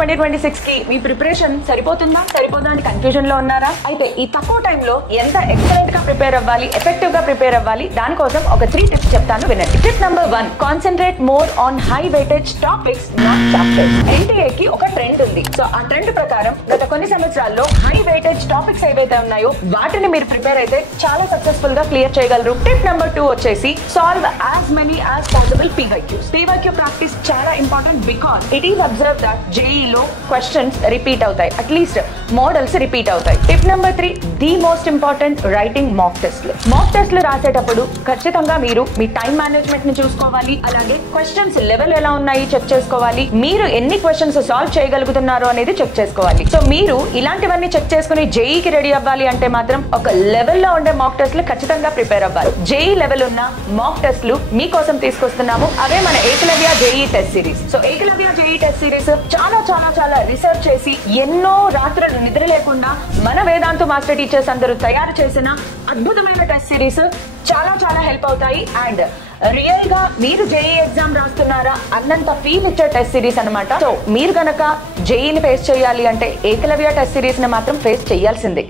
2026 కి మీ ప్రిపరేషన్ సరిపోతుందా అని కన్ఫ్యూజన్ లో ఉన్నారా? అయితే ఈ తక్కువ టైంలో ఎంత ఎక్సలెంట్ గా ప్రిపేర్ అవ్వాలి, ఎఫెక్టివ్ గా ప్రిపేర్ అవ్వాలి, దానికోసం ఒక 3 టిప్స్ చెప్తాను, వినండి. Tip number 1, concentrate more on high weightage topics, not chapters. NTA కి ఒక ట్రెండ్ ఉంది. సో ఆ ట్రెండ్ ప్రకారం గత కొన్ని సంవత్సరాల్లో హై వెయిటేజ్ టాపిక్స్ ఏవైతే ఉన్నాయో వాటిని మీరు ప్రిపేర్ అయితే చాలా సక్సెస్ఫుల్ గా క్లియర్ చేయగలరు. టిప్ నెంబర్ 2 వచ్చేసి solve as many as possible PYQs. PYQ practice చాలా important because it is observe that జేఈలో క్వశ్చన్స్ రిపీట్ అవుతాయి, అట్లీస్ట్ మోడల్స్ రిపీట్ అవుతాయి. Tip number 3, the most important, writing mock టెస్ట్లు. మాక్ టెస్ట్లు రాసేటప్పుడు ఖచ్చితంగా మీరు మీ టైం మేనేజ్మెంట్ ని చూసుకోవాలి, అలాగే క్వశ్చన్స్ లెవెల్ ఎలా ఉన్నాయి చెక్ చేసుకోవాలి, మీరు ఎన్ని క్వశ్చన్స్ సాల్వ్ చేయగలుగుతున్నారు అనేది చెక్ చేసుకోవాలి. సో మీరు ఇలాంటివన్నీ చెక్ చేసుకుని జేఈకి రెడీ అవ్వాలి అంటే మాత్రం ఒక లెవెల్లో ఉండే మాక్ టెస్ట్లు ఖచ్చితంగా ప్రిపేర్ అవ్వాలి. జేఈ లెవెల్ ఉన్న మాక్ టెస్ట్లు మీకోసం తీసుకొస్తున్నాము, అవే మన Eklavya JEE test series. So Eklavya JEE test series చాలా రీసెర్చ్ చేసి ఎన్నో రాత్రులు నిద్ర లేకుండా మన వేదాంతు మాస్టర్ టీచర్స్ అందరూ తయారు చేసిన అద్భుతమైన టెస్ట్ సిరీస్ చాలా హెల్ప్ అవుతాయి. అండ్ రియల్ గా మీరు జేఈ ఎగ్జామ్ రాస్తున్నారా అన్నంత ఫీల్ ఇచ్చే టెస్ట్ సిరీస్ అనమాట. సో మీరు గనక జేఈని ఫేస్ చేయాలి అంటే ఏకలవ్య టెస్ట్ సిరీస్ ని మాత్రం ఫేస్ చేయాల్సిందే.